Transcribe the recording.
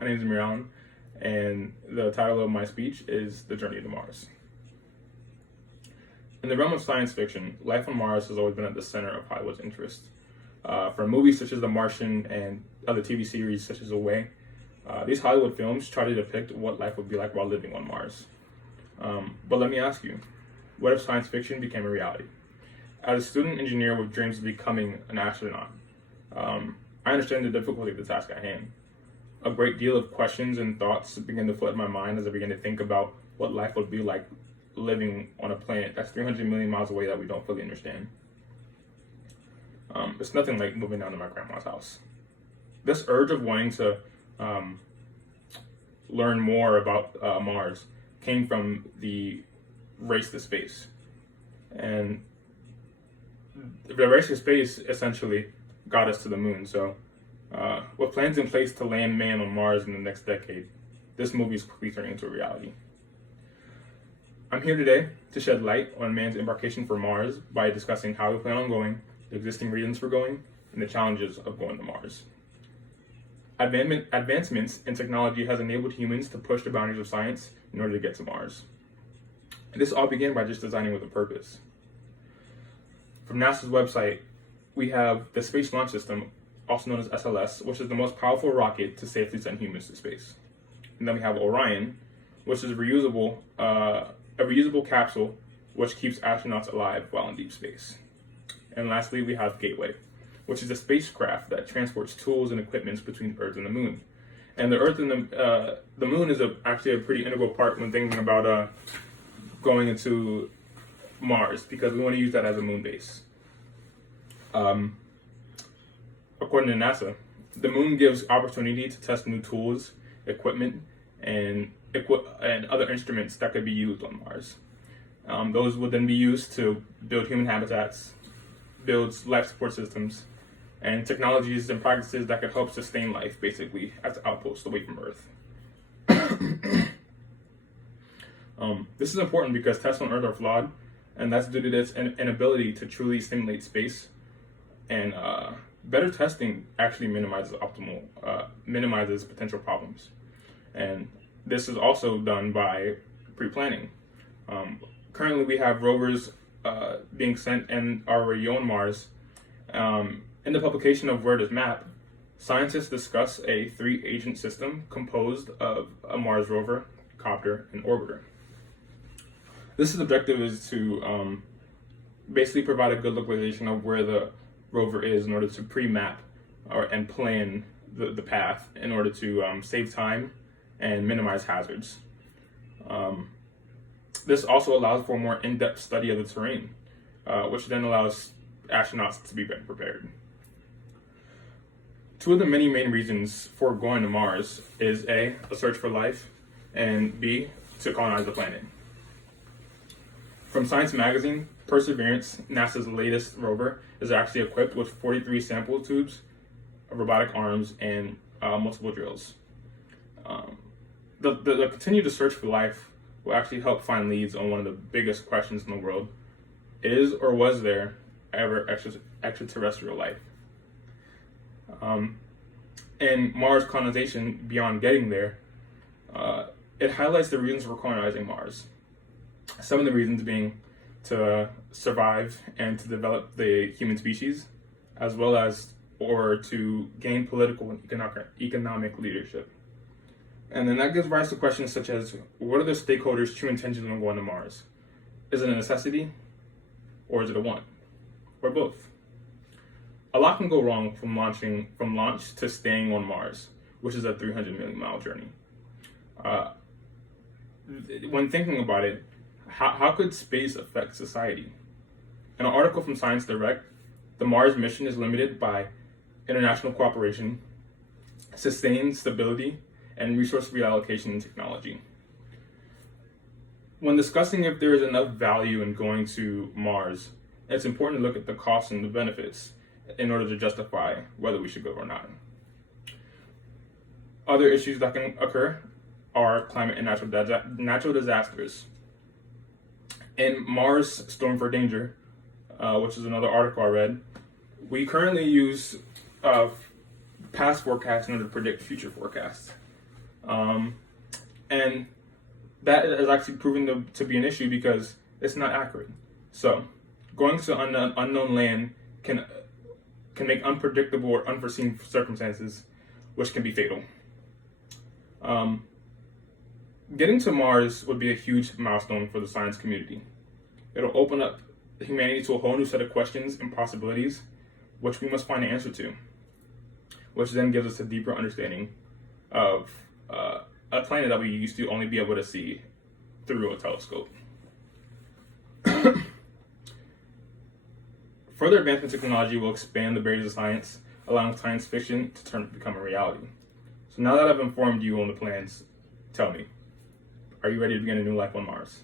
My name is Amir Allen, and the title of my speech is The Journey to Mars. In the realm of science fiction, life on Mars has always been at the center of Hollywood's interest. From movies such as The Martian and other TV series such as Away, these Hollywood films try to depict what life would be like while living on Mars. But let me ask you, what if science fiction became a reality? As a student engineer with dreams of becoming an astronaut, I understand the difficulty of the task at hand. A great deal of questions and thoughts begin to flood my mind as I begin to think about what life would be like living on a planet that's 300 million miles away that we don't fully understand. It's nothing like moving down to my grandma's house. This urge of wanting to learn more about Mars came from the race to space. And the race to space essentially got us to the moon. So with plans in place to land man on Mars in the next decade, this movie is quickly turning into a reality. I'm here today to shed light on man's embarkation for Mars by discussing how we plan on going, the existing reasons for going, and the challenges of going to Mars. Advancements in technology has enabled humans to push the boundaries of science in order to get to Mars. And this all began by just designing with a purpose. From NASA's website, we have the Space Launch System, also known as SLS, which is the most powerful rocket to safely send humans to space. And then we have Orion, which is a reusable capsule which keeps astronauts alive while in deep space. And lastly, we have Gateway, which is a spacecraft that transports tools and equipment between Earth and the Moon. And the Earth and the Moon is actually a pretty integral part when thinking about going into Mars, because we want to use that as a moon base. According to NASA, the moon gives opportunity to test new tools, equipment, and other instruments that could be used on Mars. Those would then be used to build human habitats, build life support systems, and technologies and practices that could help sustain life, basically, as an outpost away from Earth. This is important because tests on Earth are flawed, and that's due to this inability to truly simulate space. And better testing actually minimizes potential problems. And this is also done by pre-planning. Currently, we have rovers being sent and are already on Mars. In the publication of Where Does Map, scientists discuss a 3-agent system composed of a Mars rover, copter, and orbiter. This objective is to basically provide a good localization of where the rover is in order to pre-map and plan the path in order to save time and minimize hazards. This also allows for a more in-depth study of the terrain, which then allows astronauts to be better prepared. Two of the many main reasons for going to Mars is A, a search for life, and B, to colonize the planet. From Science Magazine, Perseverance, NASA's latest rover, is actually equipped with 43 sample tubes, robotic arms, and multiple drills. The continued search for life will actually help find leads on one of the biggest questions in the world. Is or was there ever extraterrestrial life? And Mars colonization, beyond getting there, it highlights the reasons for colonizing Mars. Some of the reasons being to survive and to develop the human species, as well as or to gain political and economic leadership. And then that gives rise to questions such as, what are the stakeholders' true intentions on going to Mars? Is it a necessity, or is it a want, or both? A lot can go wrong from launch to staying on Mars, which is a 300 million mile journey. When thinking about it, how could space affect society? In an article from Science Direct, the Mars mission is limited by international cooperation, sustained stability, and resource reallocation in technology. When discussing if there is enough value in going to Mars, it's important to look at the costs and the benefits in order to justify whether we should go or not. Other issues that can occur are climate and natural disasters. In Mars Storm for Danger, which is another article I read, we currently use past forecasts in order to predict future forecasts. And that is actually proven to be an issue because it's not accurate. So, going to unknown land can make unpredictable or unforeseen circumstances, which can be fatal. Getting to Mars would be a huge milestone for the science community. It'll open up humanity to a whole new set of questions and possibilities, which we must find an answer to, which then gives us a deeper understanding of a planet that we used to only be able to see through a telescope. Further advancement in technology will expand the barriers of science, allowing science fiction to become a reality. So now that I've informed you on the plans, tell me, are you ready to begin a new life on Mars?